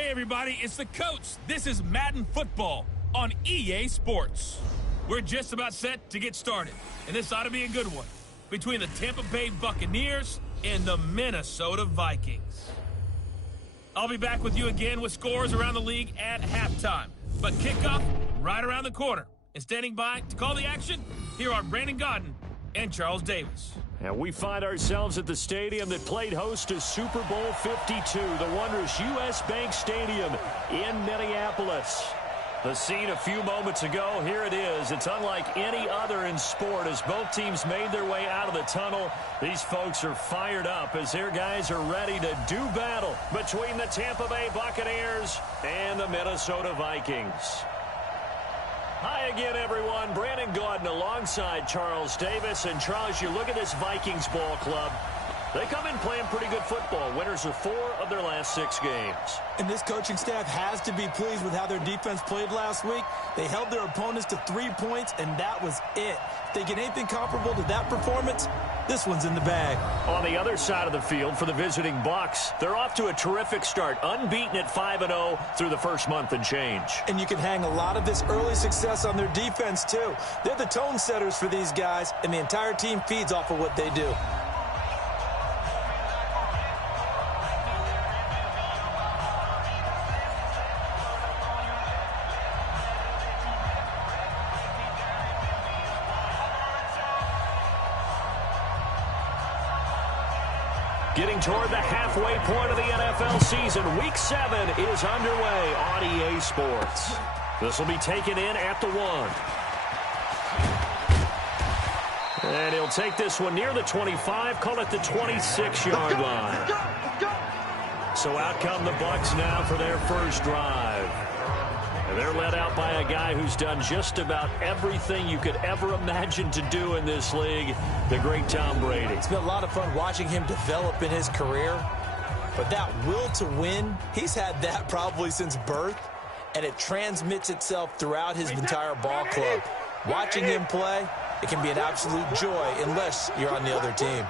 Hey everybody, it's the coach. This is Madden Football on EA Sports. We're just about set to get started, and this ought to be a good one between the Tampa Bay Buccaneers and the Minnesota Vikings. I'll be back with you again with scores around the league at halftime, but kickoff right around the corner. And standing by to call the action, here are Brandon Godden and Charles Davis. And we find ourselves at the stadium that played host to Super Bowl 52, the wondrous U.S. Bank Stadium in Minneapolis. The scene a few moments ago, here it is. It's unlike any other in sport as both teams made their way out of the tunnel. These folks are fired up as their guys are ready to do battle between the Tampa Bay Buccaneers and the Minnesota Vikings. Hi again, everyone. Brandon Godden alongside Charles Davis. And Charles, you look at this Vikings ball club. They come in playing pretty good football. Winners of 4 of their last 6 games. And this coaching staff has to be pleased with how their defense played last week. They held their opponents to 3 points, and that was it. If they get anything comparable to that performance, this one's in the bag. On the other side of the field for the visiting Bucs, they're off to a terrific start, unbeaten at 5-0 through the first month and change. And you can hang a lot of this early success on their defense, too. They're the tone setters for these guys, and the entire team feeds off of what they do. Getting toward the halfway point of the NFL season, Week 7 is underway on EA Sports. This will be taken in at the 1. And he'll take this one near the 25, call it the 26-yard line. So out come the Bucs now for their first drive. And they're led out by a guy who's done just about everything you could ever imagine to do in this league, the great Tom Brady. It's been a lot of fun watching him develop in his career. But that will to win, he's had that probably since birth, and it transmits itself throughout his entire ball club. Watching him play, it can be an absolute joy unless you're on the other team.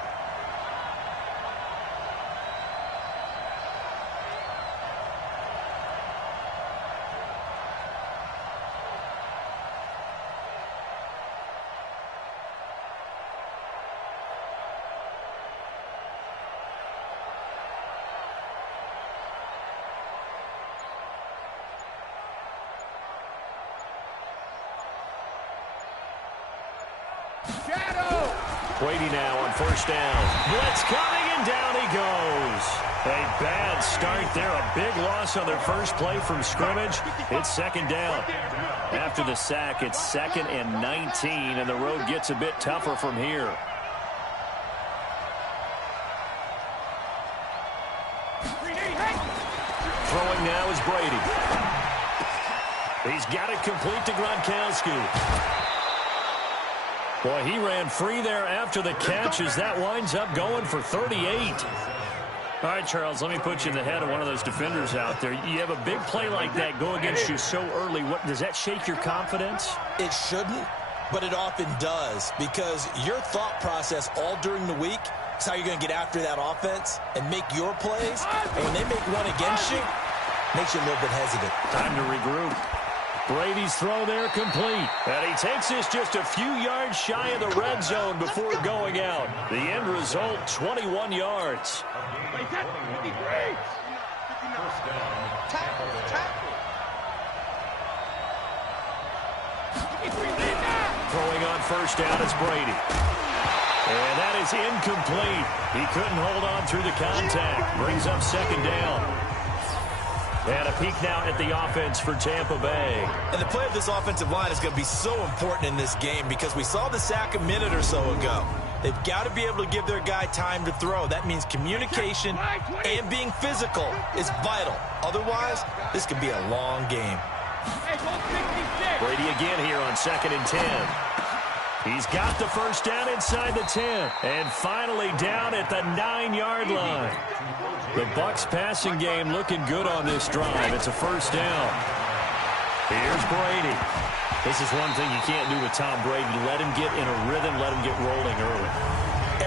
Brady now on first down. Blitz coming, and down he goes. A bad start there. A big loss on their first play from scrimmage. It's second down. After the sack, it's 2nd and 19, and the road gets a bit tougher from here. Throwing now is Brady. He's got it complete to Gronkowski. Boy, he ran free there after the catch as that winds up going for 38. All right, Charles, let me put you in the head of one of those defenders out there. You have a big play like that go against you so early. What does that shake your confidence? It shouldn't, but it often does, because your thought process all during the week is how you're going to get after that offense and make your plays. And when they make one against you, it makes you a little bit hesitant. Time to regroup. Brady's throw there complete. And he takes this just a few yards shy of the red zone before going out. The end result, 21 yards. Throwing on first down is Brady. And that is incomplete. He couldn't hold on through the contact. Brings up second down. And a peek now at the offense for Tampa Bay. And the play of this offensive line is going to be so important in this game because we saw the sack a minute or so ago. They've got to be able to give their guy time to throw. That means communication and being physical is vital. Otherwise, this could be a long game. Brady again here on 2nd and 10. He's got the first down inside the 10. And finally down at the 9-yard line. The Bucs passing game looking good on this drive. It's a first down. Here's Brady. This is one thing you can't do with Tom Brady. Let him get in a rhythm, let him get rolling early.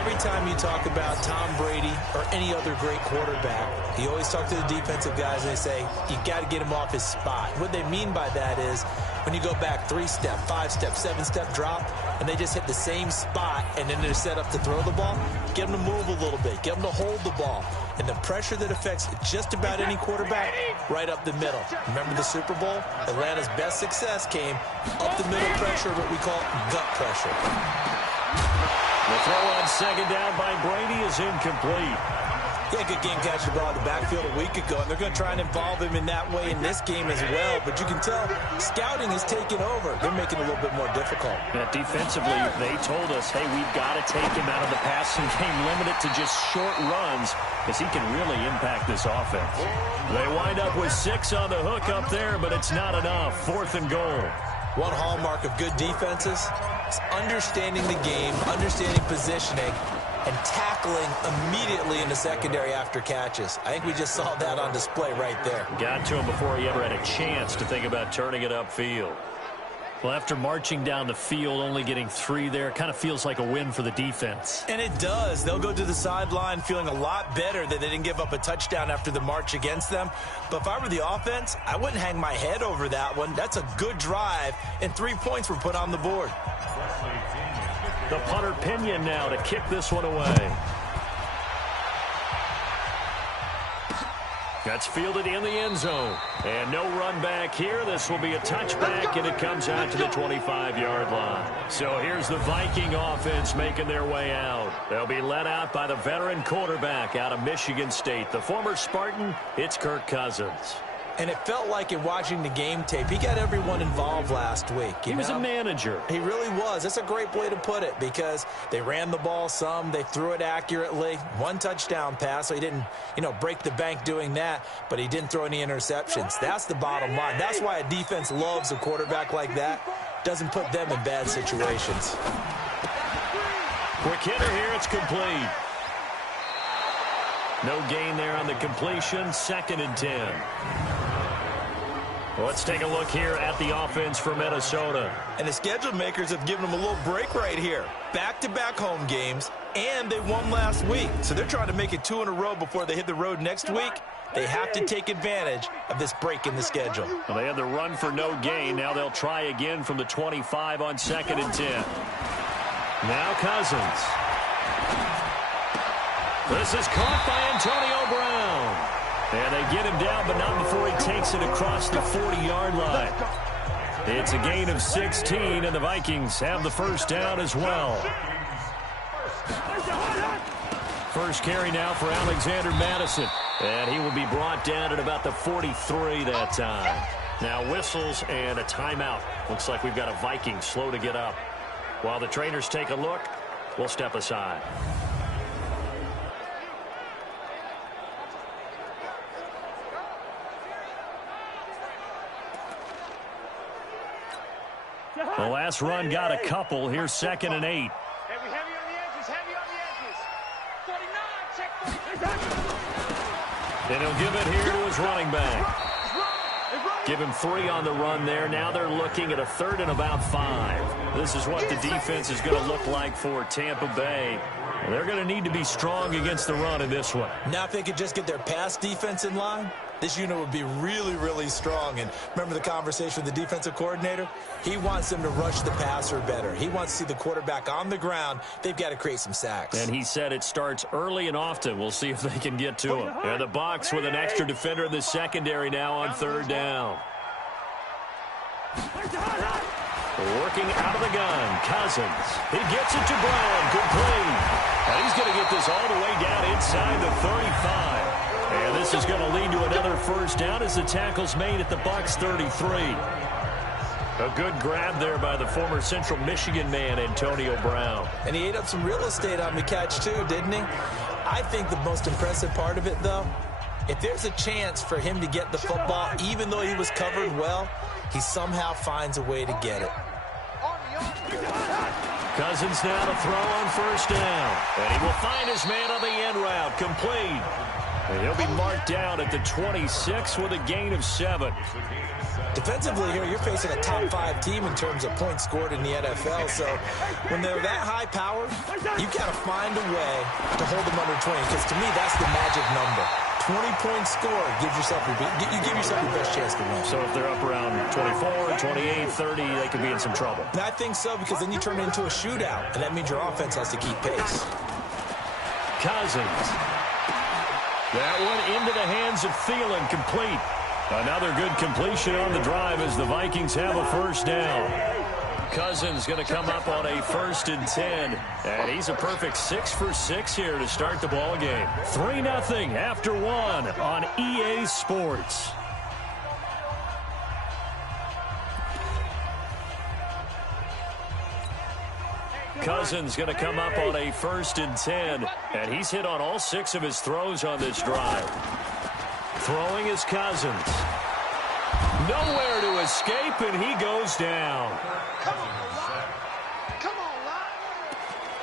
Every time you talk about Tom Brady or any other great quarterback, you always talk to the defensive guys and they say, you got to get him off his spot. What they mean by that is when you go back 3-step, 5-step, 7-step drop, and they just hit the same spot and then they're set up to throw the ball, get them to move a little bit, get them to hold the ball. And the pressure that affects just about any quarterback, right up the middle. Remember the Super Bowl? Atlanta's best success came up the middle pressure, what we call gut pressure. The throw on second down by Brady is incomplete. Yeah, good game catching the ball in the backfield a week ago, and they're going to try and involve him in that way in this game as well. But you can tell scouting is taking over. They're making it a little bit more difficult. Yeah, defensively, they told us, hey, we've got to take him out of the passing game, limit it to just short runs, because he can really impact this offense. They wind up with 6 on the hook up there, but it's not enough. 4th and goal. One hallmark of good defenses is understanding the game, understanding positioning, and tackling immediately in the secondary after catches. I think we just saw that on display right there. Got to him before he ever had a chance to think about turning it upfield. Well, after marching down the field, only getting 3 there, kind of feels like a win for the defense. And it does. They'll go to the sideline feeling a lot better that they didn't give up a touchdown after the march against them. But if I were the offense, I wouldn't hang my head over that one. That's a good drive, and 3 points were put on the board. The punter Pinion now to kick this one away. That's fielded in the end zone. And no run back here. This will be a touchback, and it comes out to the 25-yard line. So here's the Viking offense making their way out. They'll be led out by the veteran quarterback out of Michigan State. The former Spartan, it's Kirk Cousins. And it felt like in watching the game tape, he got everyone involved last week. He was a manager. He really was. That's a great way to put it because they ran the ball some. They threw it accurately. 1 touchdown pass, so he didn't, break the bank doing that, but he didn't throw any interceptions. That's the bottom line. That's why a defense loves a quarterback like that. Doesn't put them in bad situations. Quick hitter here. It's complete. No gain there on the completion. 2nd and 10. Let's take a look here at the offense for Minnesota. And the schedule makers have given them a little break right here. Back-to-back home games, and they won last week. So they're trying to make it 2 in a row before they hit the road next week. They have to take advantage of this break in the schedule. Well, they had the run for no gain. Now they'll try again from the 25 on 2nd and 10. Now Cousins. This is caught by Antonio Brown. And they get him down, but not before he takes it across the 40-yard line. It's a gain of 16, and the Vikings have the first down as well. First carry now for Alexander Madison. And he will be brought down at about the 43 that time. Now whistles and a timeout. Looks like we've got a Viking slow to get up. While the trainers take a look, we'll step aside. The last run got a couple. Here's 2nd and 8. Heavy on the edges, heavy on the edges. 49, check 49. And he'll give it here to his running back. Give him 3 on the run there. Now they're looking at a 3rd and about 5. This is what the defense is going to look like for Tampa Bay. They're going to need to be strong against the run in this one. Now if they could just get their pass defense in line, this unit would be really, really strong. And remember the conversation with the defensive coordinator? He wants them to rush the passer better. He wants to see the quarterback on the ground. They've got to create some sacks. And he said it starts early and often. We'll see if they can get to him. And the Bucs with an extra defender in the secondary now on 3rd down. Working out of the gun, Cousins. He gets it to Brown, complete. And he's going to get this all the way down inside the 35. And this is going to lead to another first down as the tackle's made at the Bucs 33. A good grab there by the former Central Michigan man, Antonio Brown. And he ate up some real estate on the catch too, didn't he? I think the most impressive part of it, though, if there's a chance for him to get the football, even though he was covered well, he somehow finds a way to get it. Cousins now to throw on 1st down. And he will find his man on the end route, complete. And he'll be marked down at the 26 with a gain of 7. Defensively here, you're facing a top 5 team in terms of points scored in the NFL. So when they're that high powered, you've got to find a way to hold them under 20. Because to me, that's the magic number. 20 points scored gives yourself you give yourself your best chance to win. So if they're up around 24, 28, 30, they could be in some trouble. And I think so, because then you turn it into a shootout, and that means your offense has to keep pace. Cousins. That one into the hands of Thielen, complete. Another good completion on the drive as the Vikings have a first down. Cousins going to come up on a 1st and 10. And he's a perfect 6 for 6 here to start the ball game. 3-0 after 1 on EA Sports. Cousins going to come up on a 1st and 10. And he's hit on all 6 of his throws on this drive. Throwing is Cousins. Nowhere to escape, and he goes down.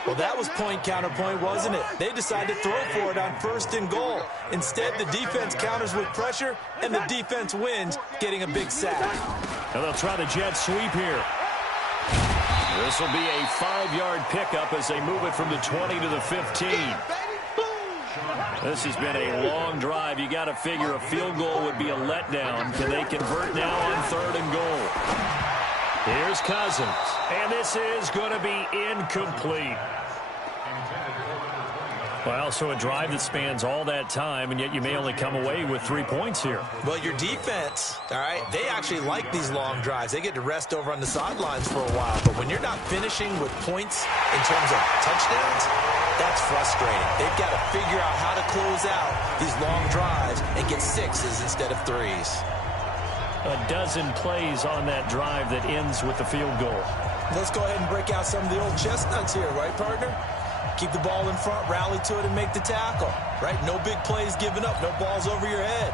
Well, that was point counterpoint, wasn't it? They decided to throw for it on 1st and goal. Instead, the defense counters with pressure, and the defense wins, getting a big sack. And they'll try the jet sweep here. This will be a 5-yard pickup as they move it from the 20 to the 15. This has been a long drive. You got to figure a field goal would be a letdown. Can they convert now on 3rd and goal? Here's Cousins. And this is going to be incomplete. Well, so a drive that spans all that time, and yet you may only come away with 3 points here. Well, your defense, all right, they actually like these long drives. They get to rest over on the sidelines for a while. But when you're not finishing with points in terms of touchdowns, that's frustrating. They've got to figure out how to close out these long drives and get 6s instead of 3s. A dozen plays on that drive that ends with the field goal. Let's go ahead and break out some of the old chestnuts here, right, partner? Keep the ball in front, rally to it, and make the tackle, right? No big plays given up, no balls over your head.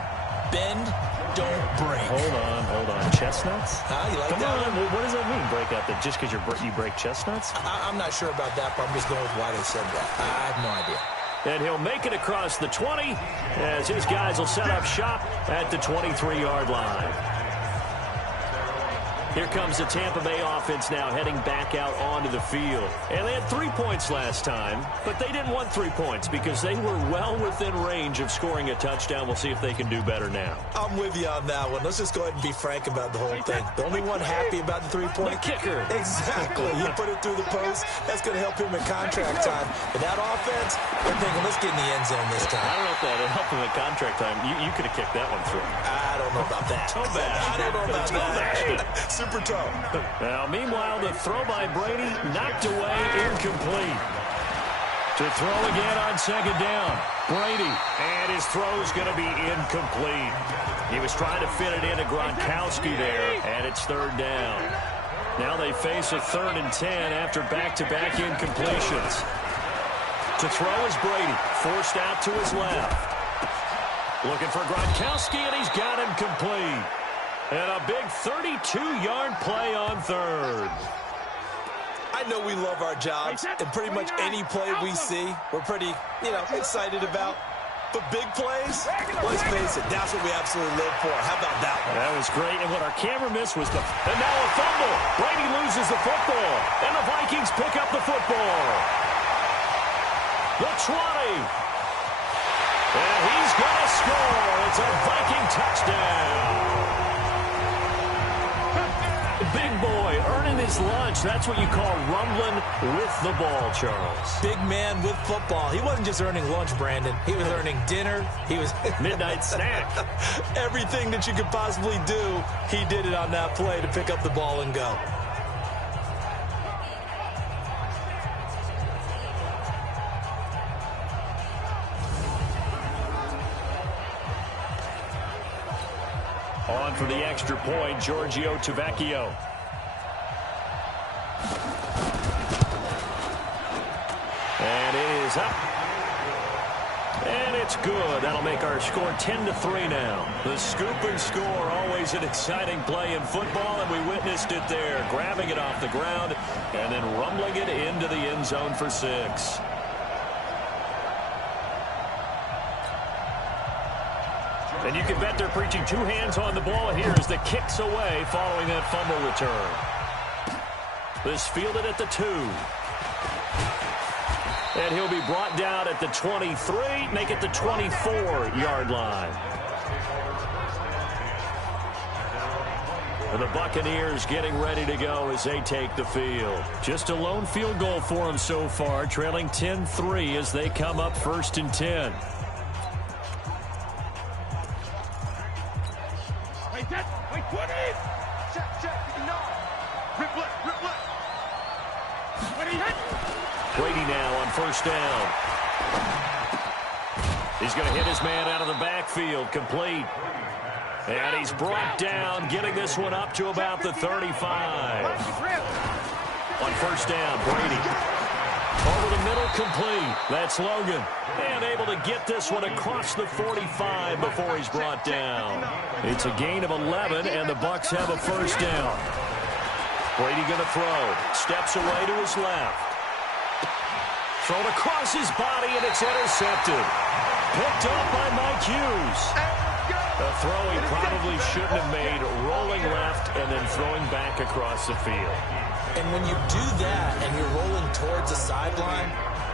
Bend, don't break. Hold on. Chestnuts? You like Come that on, one? what does that mean, break out? That just because you break chestnuts? I'm not sure about that, but I'm just going with why they said that. I have no idea. And he'll make it across the 20 as his guys will set up shop at the 23-yard line. Here comes the Tampa Bay offense now heading back out onto the field. And they had 3 points last time, but they didn't want 3 points because they were well within range of scoring a touchdown. We'll see if they can do better now. I'm with you on that one. Let's just go ahead and be frank about the whole thing. The only one happy about the 3-point kicker. Exactly. You put it through the post. That's going to help him in contract time. But that offense, they're thinking, let's get in the end zone this time. I don't know if that would help him in contract time. You could have kicked that one through. I don't know about that. Toe bash. I don't know about that. Super toe. Now, meanwhile, the throw by Brady knocked away, incomplete. To throw again on 2nd down. Brady, and his throw's going to be incomplete. He was trying to fit it into Gronkowski there, and it's 3rd down. Now they face a 3rd and 10 after back-to-back incompletions. To throw is Brady, forced out to his left. Looking for Gronkowski, and he's got him complete. And a big 32-yard play on 3rd. I know we love our jobs, and pretty much any play we see, we're pretty, excited about. But big plays, let's face it, that's what we absolutely live for. How about that one? That was great, and what our camera missed was and now a fumble. Brady loses the football, and the Vikings pick up the football. The 20. And he's going to score. It's a Viking touchdown. Big boy earning his lunch. That's what you call rumbling with the ball, Charles. Big man with football. He wasn't just earning lunch, Brandon. He was earning dinner. He was midnight snack. Everything that you could possibly do, he did it on that play to pick up the ball and go. On for the extra point, Giorgio Tavecchio. And it is up. And it's good. That'll make our score 10-3 now. The scoop and score, always an exciting play in football, and we witnessed it there. Grabbing it off the ground and then rumbling it into the end zone for 6. And you can bet they're preaching two hands on the ball here as the kick's away following that fumble return. This fielded at the 2. And he'll be brought down at the 23, make it the 24-yard line. And the Buccaneers getting ready to go as they take the field. Just a lone field goal for them so far, trailing 10-3 as they come up 1st and 10. Brady now on 1st down. He's going to hit his man out of the backfield, complete. And he's brought down, getting this one up to about the 35. On 1st down, Brady. Over the middle, complete. That's Logan. And able to get this one across the 45 before he's brought down. It's a gain of 11, and the Bucs have a 1st down. Brady going to throw. Steps away to his left. Thrown across his body, and it's intercepted. Picked off by Mike Hughes. A throw he probably shouldn't have made, rolling left and then throwing back across the field. And when you do that and you're rolling towards the sideline,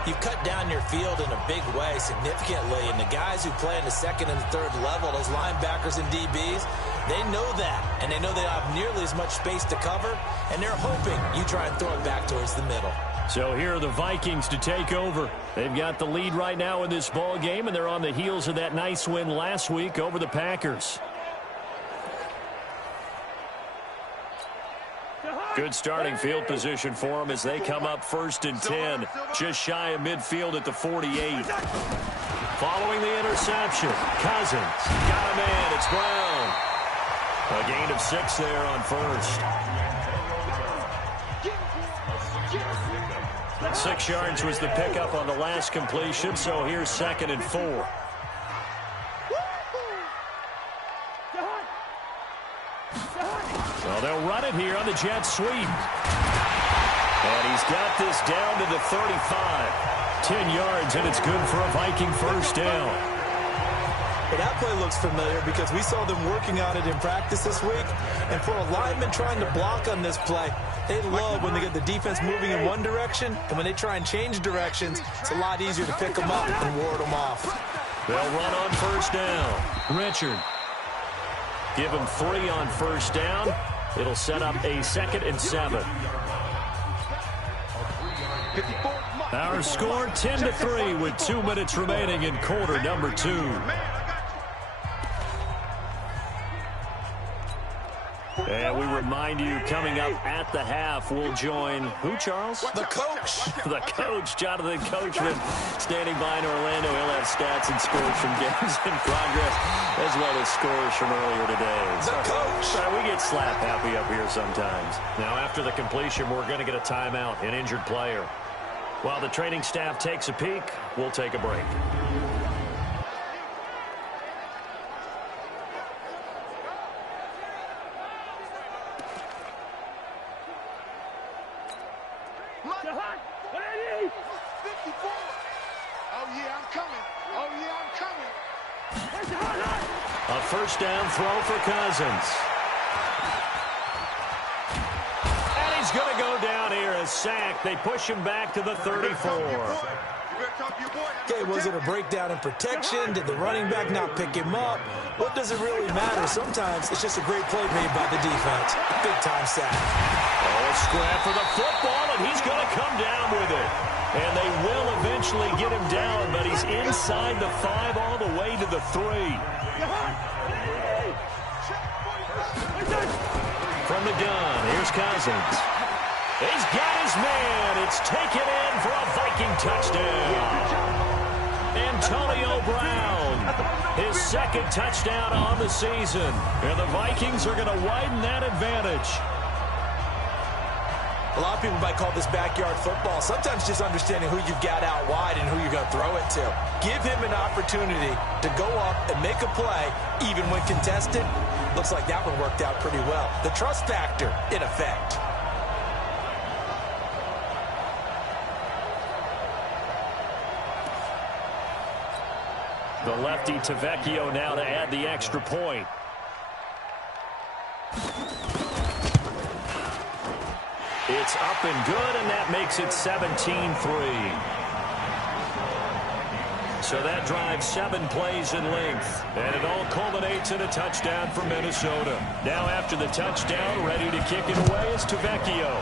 you've cut down your field in a big way significantly. And the guys who play in the 2nd and 3rd level, those linebackers and DBs, they know that. And they know they don't have nearly as much space to cover. And they're hoping you try and throw it back towards the middle. So here are the Vikings to take over. They've got the lead right now in this ball game, and they're on the heels of that nice win last week over the Packers. Good starting field position for them as they come up 1st and 10, just shy of midfield at the 48. Following the interception, Cousins got a man. It's Brown. A gain of 6 there on 1st. 6 yards was the pickup on the last completion, so here's 2nd and 4. Well, they'll run it here on the jet sweep. And he's got this down to the 35. 10 yards, and it's good for a Viking 1st down. Well, that play looks familiar because we saw them working on it in practice this week. And for a lineman trying to block on this play, they love when they get the defense moving in one direction. And when they try and change directions, it's a lot easier to pick them up and ward them off. They'll run on 1st down. Richard. Give him 3 on 1st down. It'll set up a 2nd and 7. Our score 10-3 with 2 minutes remaining in quarter number 2. And we remind you, coming up at the half, we'll join who, Charles? The coach. The coach, Jonathan Coachman, standing by in Orlando. He'll have stats and scores from games in progress, as well as scores from earlier today. The coach. We get slap happy up here sometimes. Now, after the completion, we're going to get a timeout, an injured player. While the training staff takes a peek, we'll take a break. A 1st down throw for Cousins. And he's going to go down here, a sack. They push him back to the 34. Okay, was it a breakdown in protection? Did the running back not pick him up? What does it really matter? Sometimes it's just a great play made by the defense. Big-time sack. Oh, a scrap for the football, and he's going to come down with it. And they will eventually get him down, but he's inside the 5 all the way to the 3. From the gun, here's Cousins. He's got his man. It's taken in for a Viking touchdown. Antonio Brown, his 2nd touchdown on the season. And the Vikings are going to widen that advantage. A lot of people might call this backyard football. Sometimes just understanding who you've got out wide and who you're going to throw it to. Give him an opportunity to go up and make a play, even when contested. Looks like that one worked out pretty well. The trust factor, in effect. The lefty Tavecchio now to add the extra point. It's up and good, and that makes it 17-3. So that drives 7 plays in length, and it all culminates in a touchdown for Minnesota. Now after the touchdown, ready to kick it away is Tavecchio.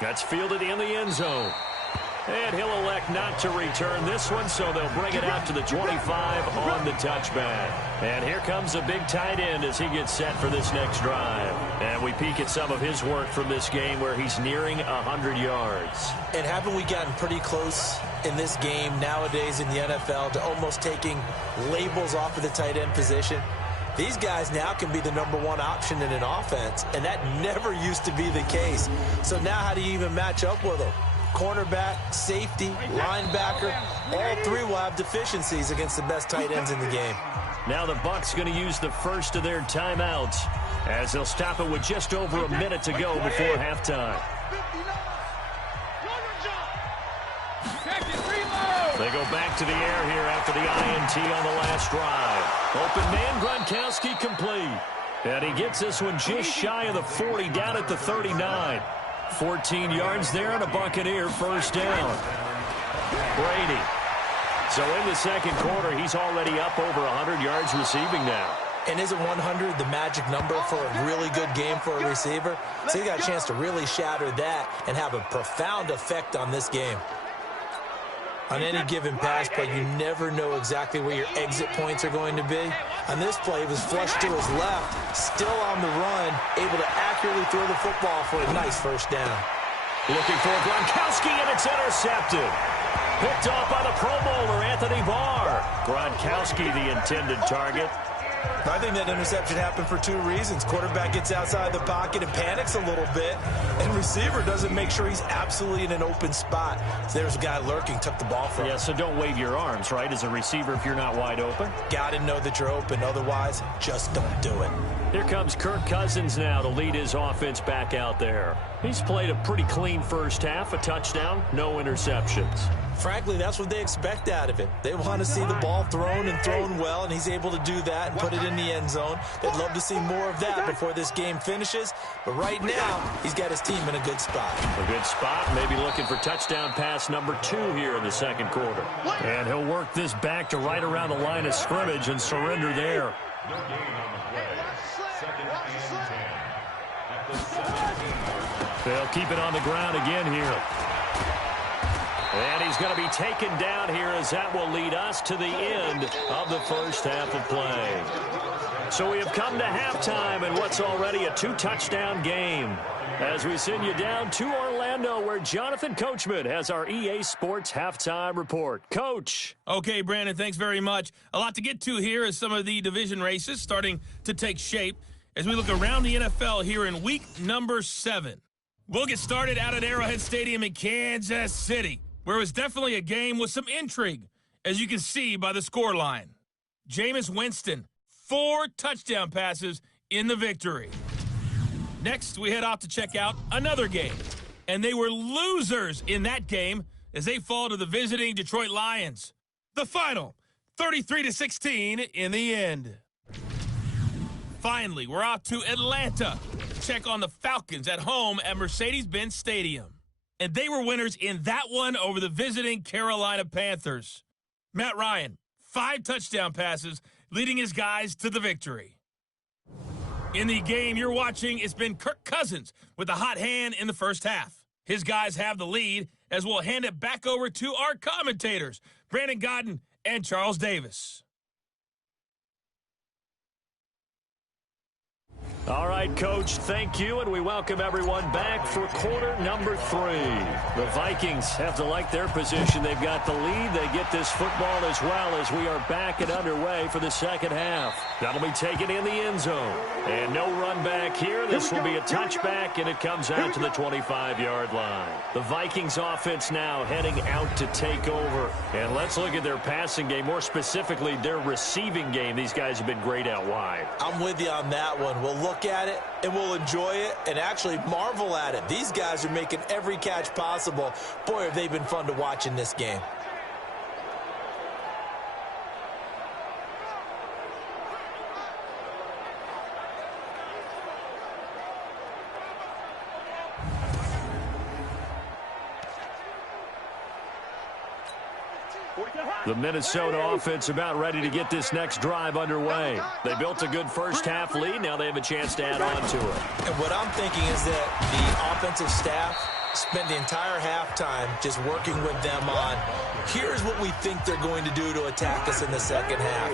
That's fielded in the end zone. And he'll elect not to return this one, so they'll bring it out to the 25 on the touchback. And here comes a big tight end as he gets set for this next drive. And we peek at some of his work from this game where he's nearing 100 yards. And haven't we gotten pretty close in this game nowadays in the NFL to almost taking labels off of the tight end position? These guys now can be the #1 option in an offense, and that never used to be the case. So now how do you even match up with them? Cornerback, safety, linebacker, all three will have deficiencies against the best tight ends in the game. Now the Bucs going to use the first of their timeouts as they'll stop it with just over a minute to go before halftime. They go back to the air here after the INT on the last drive. Open man, Gronkowski complete. And he gets this one just shy of the 40, down at the 39. 14 yards there and a Buccaneer first down. Brady. So in the second quarter, he's already up over 100 yards receiving now. And isn't 100 the magic number for a really good game for a receiver? So he got a chance to really shatter that and have a profound effect on this game. On any given pass play, you never know exactly where your exit points are going to be. On this play, it was flushed to his left, still on the run, able to accurately throw the football for a nice first down. Looking for Gronkowski, and it's intercepted. Picked off by the Pro Bowler, Anthony Barr. Gronkowski, the intended target. I think that interception happened for 2 reasons. Quarterback gets outside the pocket and panics a little bit, and receiver doesn't make sure he's absolutely in an open spot. So there's a guy lurking, took the ball from him. Yeah, so don't wave your arms, right, as a receiver if you're not wide open. Got to know that you're open. Otherwise, just don't do it. Here comes Kirk Cousins now to lead his offense back out there. He's played a pretty clean first half, a touchdown, no interceptions. Frankly, that's what they expect out of him. They want to see the ball thrown and thrown well, and he's able to do that and put it in the end zone. They'd love to see more of that before this game finishes. But right now, he's got his team in a good spot. A good spot, maybe looking for touchdown pass number 2 here in the second quarter. And he'll work this back to right around the line of scrimmage and surrender there. They'll keep it on the ground again here. And he's going to be taken down here as that will lead us to the end of the first half of play. So we have come to halftime in what's already a 2-touchdown game as we send you down to Orlando where Jonathan Coachman has our EA Sports halftime report. Coach. Okay, Brandon, thanks very much. A lot to get to here as some of the division races starting to take shape as we look around the NFL here in week number 7. We'll get started out at Arrowhead Stadium in Kansas City, where it was definitely a game with some intrigue, as you can see by the scoreline. Jameis Winston, 4 touchdown passes in the victory. Next, we head off to check out another game, and they were losers in that game as they fall to the visiting Detroit Lions. The final, 33-16 in the end. Finally, we're off to Atlanta to check on the Falcons at home at Mercedes-Benz Stadium. And they were winners in that one over the visiting Carolina Panthers. Matt Ryan, 5 touchdown passes, leading his guys to the victory. In the game you're watching, it's been Kirk Cousins with a hot hand in the first half. His guys have the lead as we'll hand it back over to our commentators, Brandon Godden and Charles Davis. All right, Coach, thank you, and we welcome everyone back for quarter number 3. The Vikings have to like their position. They've got the lead. They get this football as well as we are back and underway for the second half. That'll be taken in the end zone. And no run back here. This will be a touchback, and it comes out to the 25-yard line. The Vikings offense now heading out to take over. And let's look at their passing game, more specifically their receiving game. These guys have been great out wide. I'm with you on that one. We'll look at it and we'll enjoy it and actually marvel at it. These guys are making every catch possible. Boy, have they been fun to watch in this game. The Minnesota offense about ready to get this next drive underway. They built a good first-half lead. Now they have a chance to add on to it. And what I'm thinking is that the offensive staff spent the entire halftime just working with them on, here's what we think they're going to do to attack us in the second half.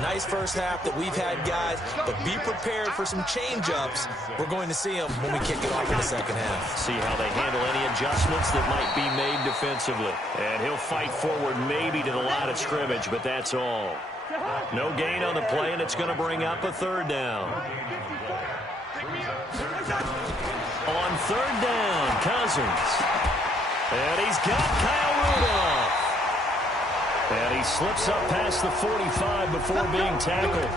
Nice first half that we've had, guys, but be prepared for some change-ups. We're going to see them when we kick it off in the second half. See how they handle any adjustments that might be made defensively. And he'll fight forward maybe to the line of scrimmage, but that's all. No gain on the play, and it's going to bring up a third down. On third down, Cousins. And he's got Kyle Rudolph. And he slips up past the 45 before being tackled.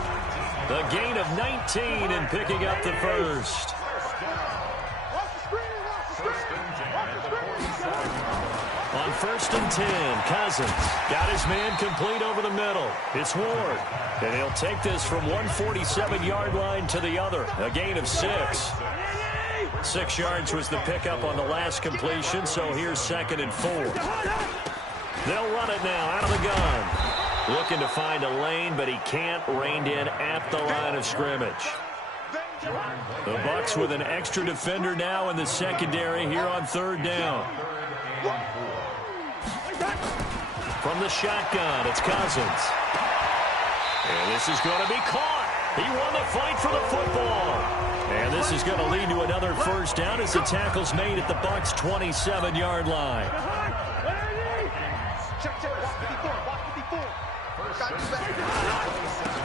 The gain of 19 and picking up the first. On 1st and 10, Cousins got his man complete over the middle. It's Ward. And he'll take this from 147-yard line to the other. A gain of 6. 6 yards was the pickup on the last completion, so here's 2nd and 4. They'll run it now out of the gun. Looking to find a lane, but he can't. Reined in at the line of scrimmage. The Bucs with an extra defender now in the secondary here on third down. From the shotgun, it's Cousins. And this is going to be caught. He won the fight for the football. And this is going to lead to another first down as the tackle's made at the Bucs' 27-yard line.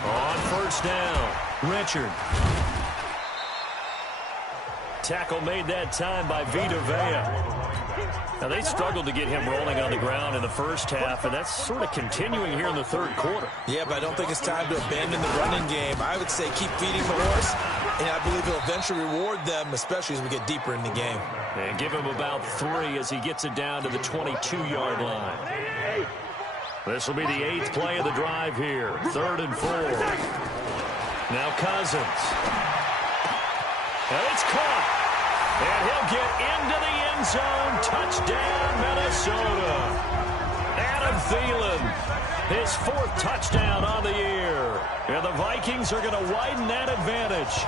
On first down, Richard. Tackle made that time by Vita Vea. Now, they struggled to get him rolling on the ground in the first half, and that's sort of continuing here in the third quarter. Yeah, but I don't think it's time to abandon the running game. I would say keep feeding the horse, and I believe he'll eventually reward them, especially as we get deeper in the game. And give him about 3 as he gets it down to the 22-yard line. This will be the 8th play of the drive here. 3rd and 4. Now Cousins. And it's caught. And he'll get into the end zone. Touchdown, Minnesota. Adam Thielen, his 4th touchdown on the year. And the Vikings are going to widen that advantage.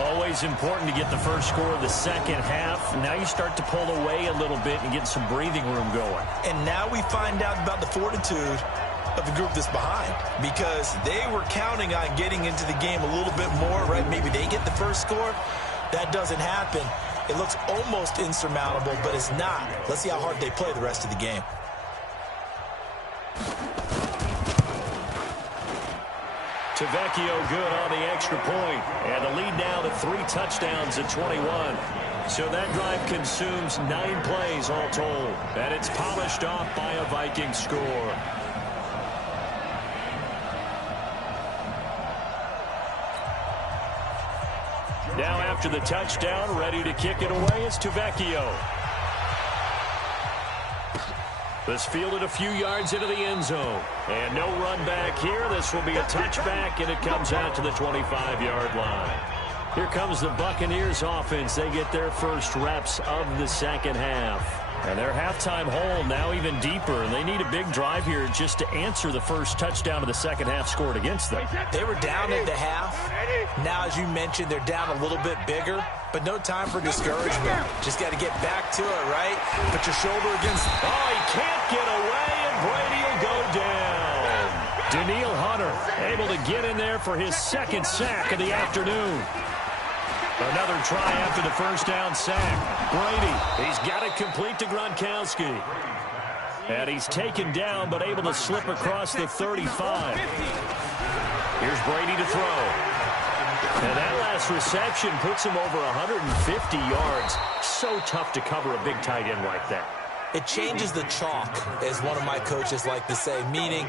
Always important to get the first score of the second half. Now you start to pull away a little bit and get some breathing room going. And now we find out about the fortitude of the group that's behind, because they were counting on getting into the game a little bit more, right? Maybe they get the first score. That doesn't happen. It looks almost insurmountable, but it's not. Let's see how hard they play the rest of the game. Tavecchio good on the extra point. And the lead now to 3 touchdowns at 21. So that drive consumes 9 plays all told. And it's polished off by a Viking score. Now after the touchdown, ready to kick it away is Tavecchio. This fielded a few yards into the end zone. And no run back here. This will be a touchback, and it comes out to the 25-yard line. Here comes the Buccaneers offense. They get their first reps of the second half. And their halftime hole now even deeper. And they need a big drive here just to answer the first touchdown of the second half scored against them. They were down at the half. Now, as you mentioned, they're down a little bit bigger. But no time for discouragement. Just got to get back to it, right? Put your shoulder against... Oh, he can't get away, and Brady will go down. Daniil Hunter able to get in there for his 2nd sack of the afternoon. Another try after the first down sack. Brady, he's got it complete to Gronkowski. And he's taken down, but able to slip across the 35. Here's Brady to throw. And that last reception puts him over 150 yards. So tough to cover a big tight end like that. It changes the chalk, as one of my coaches like to say, meaning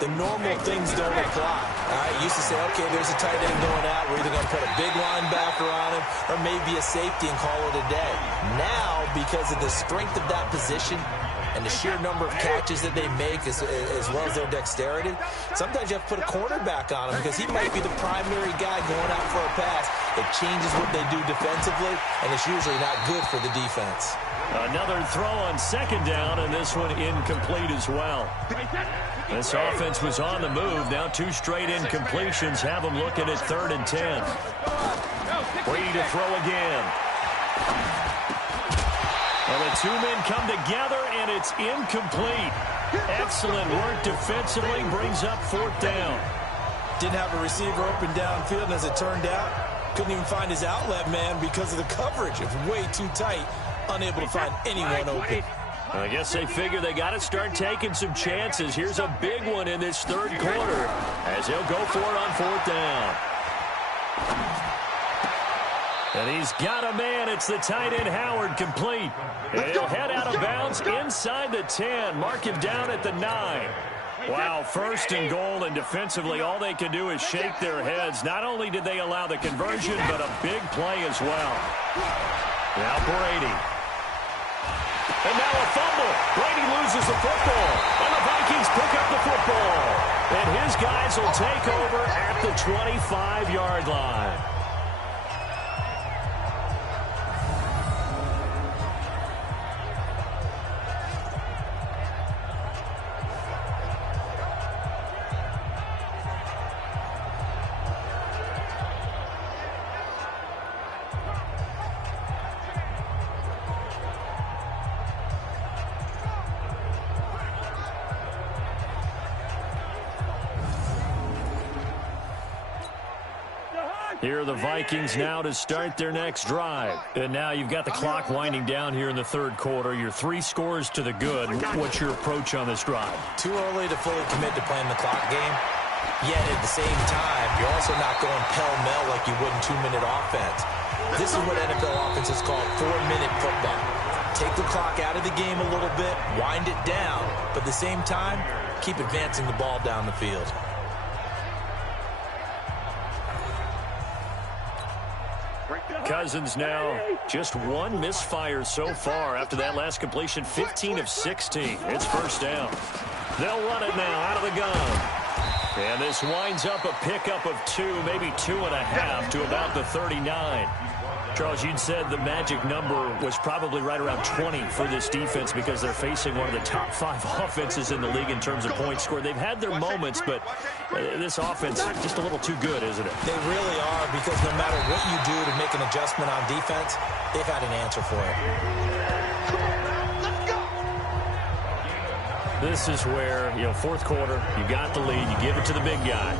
the normal things don't apply. All right, used to say, okay, there's a tight end going out. We're either going to put a big linebacker on him or maybe a safety and call it a day. Now, because of the strength of that position and the sheer number of catches that they make as well as their dexterity, sometimes you have to put a cornerback on him because he might be the primary guy going out for a pass. It changes what they do defensively, and it's usually not good for the defense. Another throw on second down, and this one incomplete as well. This offense was on the move. Now 2 straight incompletions have them looking at 3rd and 10. Brady to throw again. Well, the 2 men come together, and it's incomplete. Excellent work defensively, brings up 4th down. Didn't have a receiver open downfield, as it turned out. Couldn't even find his outlet man because of the coverage. It was way too tight. Unable to find anyone open. I guess they figure they got to start taking some chances. Here's a big one in this 3rd quarter as he'll go for it on 4th down. And he's got a man. It's the tight end Howard, complete. And he'll head out of bounds inside the 10. Mark him down at the 9. Wow, 1st and goal, and defensively all they can do is shake their heads. Not only did they allow the conversion, but a big play as well. Now Brady. And now a fumble. Brady loses the football. And the Vikings pick up the football. And his guys will take over at the 25-yard line. Here are the Vikings now to start their next drive. And now you've got the clock winding down here in the 3rd quarter. Your 3 scores to the good. What's your approach on this drive? Too early to fully commit to playing the clock game. Yet at the same time, you're also not going pell-mell like you would in 2-minute offense. This is what NFL offenses call 4-minute football. Take the clock out of the game a little bit, wind it down, but at the same time, keep advancing the ball down the field. Cousins now just 1 misfire so far after that last completion, 15 of 16. It's 1st down. They'll run it now out of the gun. And this winds up a pickup of 2, maybe 2.5 to about the 39. Charles, you'd said the magic number was probably right around 20 for this defense because they're facing one of the top 5 offenses in the league in terms of points scored. They've had their moments, but this offense just a little too good, isn't it? They really are, because no matter what you do to make an adjustment on defense, they've had an answer for it. This is where, 4th quarter, you got the lead, you give it to the big guy.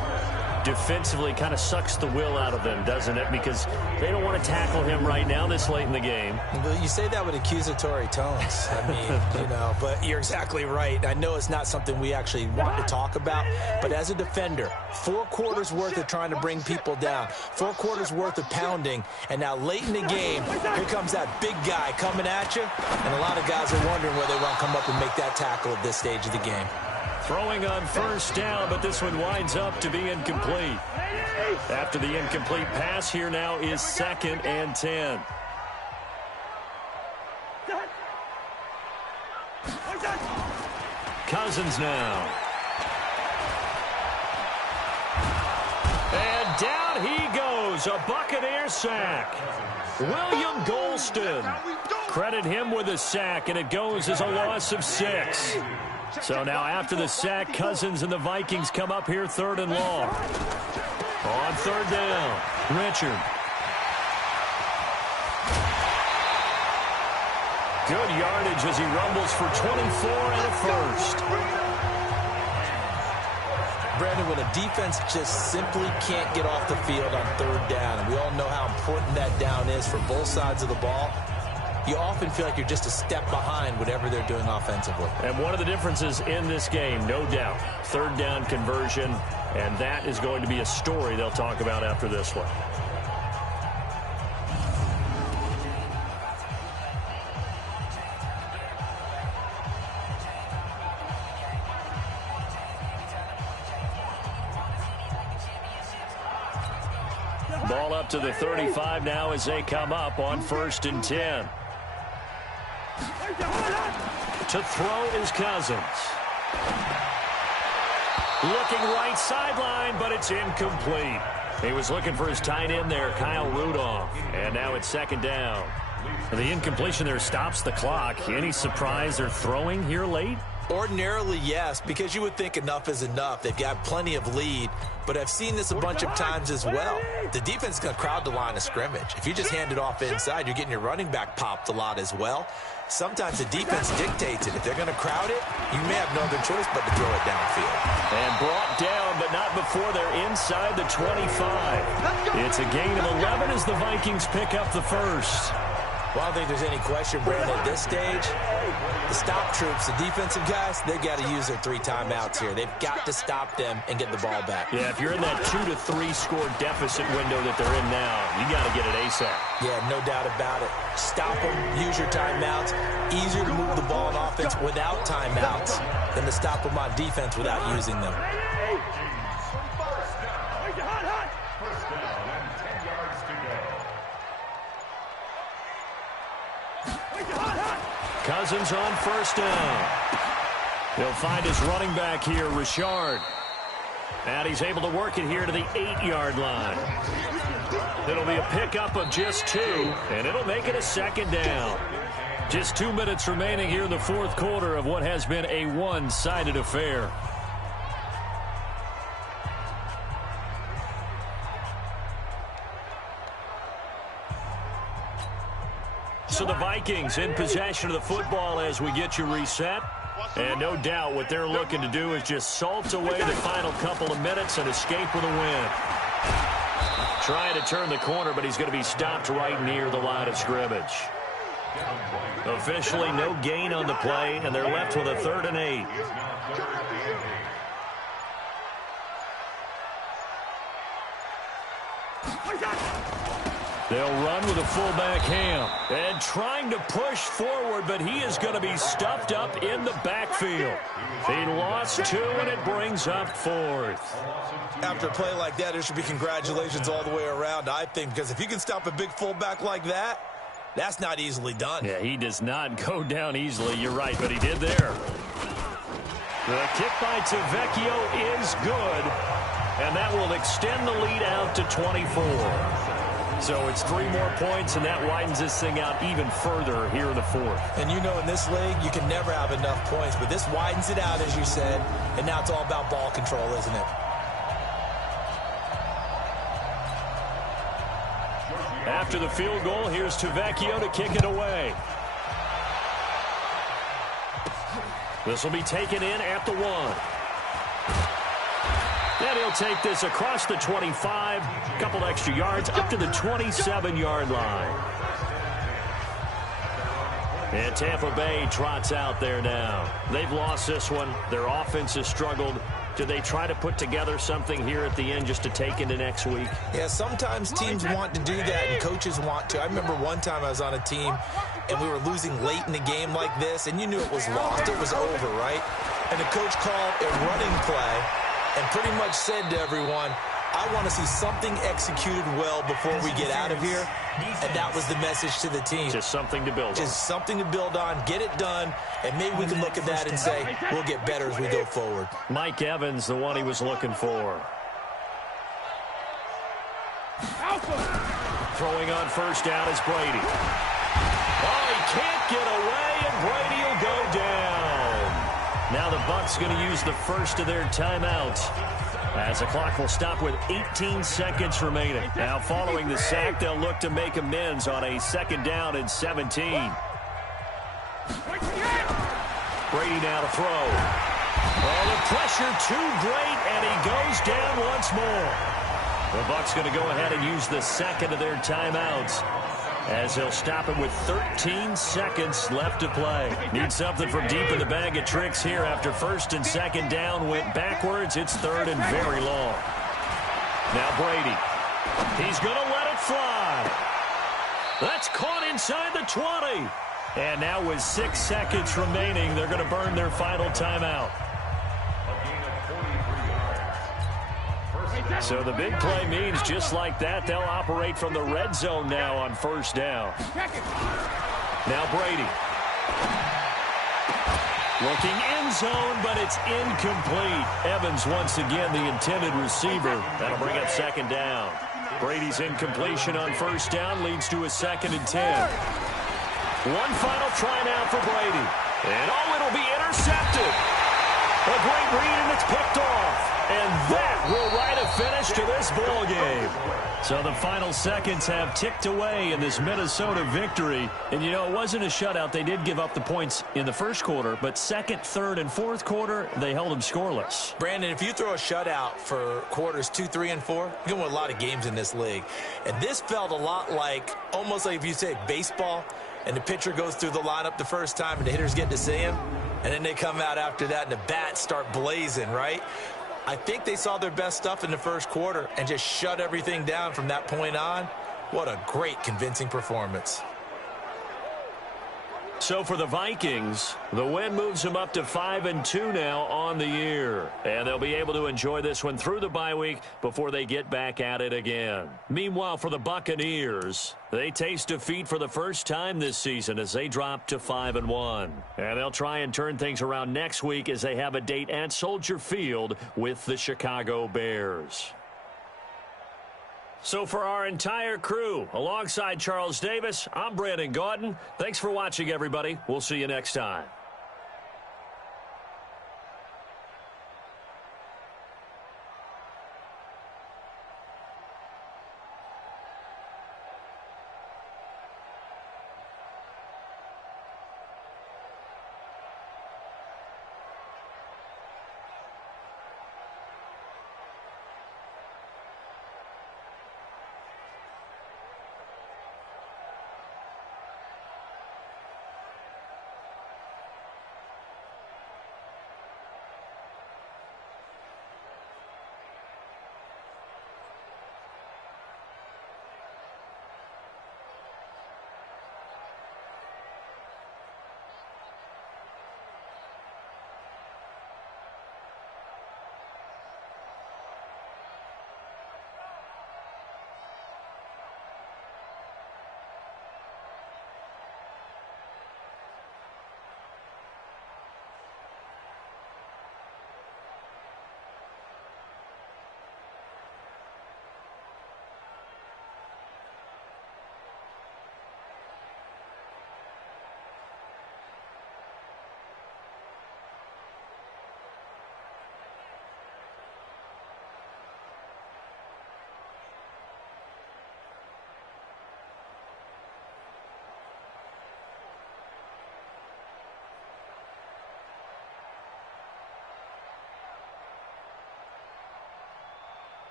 Defensively kind of sucks the will out of them, doesn't it? Because they don't want to tackle him right now this late in the game. Well, you say that with accusatory tones. I mean, but you're exactly right. I know it's not something we actually want to talk about, but as a defender, 4 quarters worth of trying to bring people down, 4 quarters worth of pounding, and now late in the game, here comes that big guy coming at you, and a lot of guys are wondering whether they want to come up and make that tackle at this stage of the game. Throwing on 1st down, but this one winds up to be incomplete. After the incomplete pass, here now is 2nd and 10. Cousins now. And down he goes, a Buccaneer sack. William Golston. Credit him with a sack, and it goes as a loss of 6. So now after the sack, Cousins and the Vikings come up here 3rd and long. On 3rd down, Richard. Good yardage as he rumbles for 24 and a 1st. Brandon, when a defense just simply can't get off the field on 3rd down, and we all know how important that down is for both sides of the ball, you often feel like you're just a step behind whatever they're doing offensively. And one of the differences in this game, no doubt, 3rd down conversion, and that is going to be a story they'll talk about after this one. Ball up to the 35 now as they come up on 1st and 10. To throw is Cousins. Looking right sideline, but it's incomplete. He was looking for his tight end there, Kyle Rudolph. And now it's 2nd down. The incompletion there stops the clock. Any surprise they're throwing here late? Ordinarily, yes, because you would think enough is enough. They've got plenty of lead, but I've seen this a bunch of times as well. The defense is going to crowd the line of scrimmage. If you just hand it off inside, you're getting your running back popped a lot as well. Sometimes the defense dictates it. If they're going to crowd it, you may have no other choice but to throw it downfield. And brought down, but not before they're inside the 25. It's a gain of 11 as the Vikings pick up the first. Well, I don't think there's any question, Brandon, at this stage. The stop troops, the defensive guys, they've got to use their 3 timeouts here. They've got to stop them and get the ball back. Yeah, if you're in that 2 to 3 score deficit window that they're in now, you got to get it ASAP. Yeah, no doubt about it. Stop them, use your timeouts. Easier to move the ball on offense without timeouts than to stop them on defense without using them. Cousins on first down. He'll find his running back here, Richard. And he's able to work it here to the 8-yard line. It'll be a pickup of just 2, and it'll make it a second down. Just 2 minutes remaining here in the fourth quarter of what has been a one-sided affair. So the Vikings in possession of the football as we get you reset. And no doubt what they're looking to do is just salt away the final couple of minutes and escape with a win. Trying to turn the corner, but he's going to be stopped right near the line of scrimmage. Officially no gain on the play, and they're left with a 3rd and 8. They'll run with a fullback Ham. And trying to push forward, but he is going to be stuffed up in the backfield. He lost 2, and it brings up 4th. After a play like that, there should be congratulations all the way around, I think, because if you can stop a big fullback like that, that's not easily done. Yeah, he does not go down easily. You're right, but he did there. The kick by Tavecchio is good, and that will extend the lead out to 24. So it's 3 more points, and that widens this thing out even further here in the 4th. And you know in this league, you can never have enough points, but this widens it out, as you said, and now it's all about ball control, isn't it? After the field goal, here's Tavecchio to kick it away. This will be taken in at the 1. And he'll take this across the 25, a couple extra yards, up to the 27-yard line. And Tampa Bay trots out there now. They've lost this one. Their offense has struggled. Do they try to put together something here at the end just to take into next week? Yeah, sometimes teams want to do that and coaches want to. I remember one time I was on a team and we were losing late in the game like this, and you knew it was lost. It was over, right? And the coach called a running play and pretty much said to everyone, I want to see something executed well before we get out of here. And that was the message to the team. Just something to build on. Just something to build on, get it done, and maybe we can look at that and say, we'll get better as we go forward. Mike Evans, the one he was looking for. Throwing on first down is Brady. Oh, he can't get away, and Brady will go down. Now the Bucs going to use the first of their timeouts, as the clock will stop with 18 seconds remaining. Now following the sack, they'll look to make amends on a 2nd down and 17. Brady now to throw. Oh, the pressure too great, and he goes down once more. The Bucs going to go ahead and use the 2nd of their timeouts, as they'll stop it with 13 seconds left to play. Need something from deep in the bag of tricks here after 1st and 2nd down went backwards. It's 3rd and very long. Now Brady. He's going to let it fly. That's caught inside the 20. And now with 6 seconds remaining, they're going to burn their final timeout. So the big play means just like that, they'll operate from the red zone now on 1st down. Now Brady. Looking end zone, but it's incomplete. Evans once again the intended receiver. That'll bring up 2nd down. Brady's incompletion on 1st down leads to a 2nd and 10. One final try now for Brady. And it'll be intercepted. A great read, and it's picked off. And that will write a finish to this ball game. So the final seconds have ticked away in this Minnesota victory. And, you know, it wasn't a shutout. They did give up the points in the first quarter, but second, third, and fourth quarter, they held them scoreless. Brandon, if you throw a shutout for quarters 2, 3, and 4, you're going to win a lot of games in this league. And this felt a lot like, almost like if you say baseball, and the pitcher goes through the lineup the first time and the hitters get to see him, and then they come out after that and the bats start blazing, right? I think they saw their best stuff in the first quarter and just shut everything down from that point on. What a great, convincing performance. So for the Vikings, the win moves them up to 5-2 now on the year. And they'll be able to enjoy this one through the bye week before they get back at it again. Meanwhile, for the Buccaneers, they taste defeat for the first time this season as they drop to 5-1. And they'll try and turn things around next week as they have a date at Soldier Field with the Chicago Bears. So for our entire crew, alongside Charles Davis, I'm Brandon Gaudin. Thanks for watching, everybody. We'll see you next time.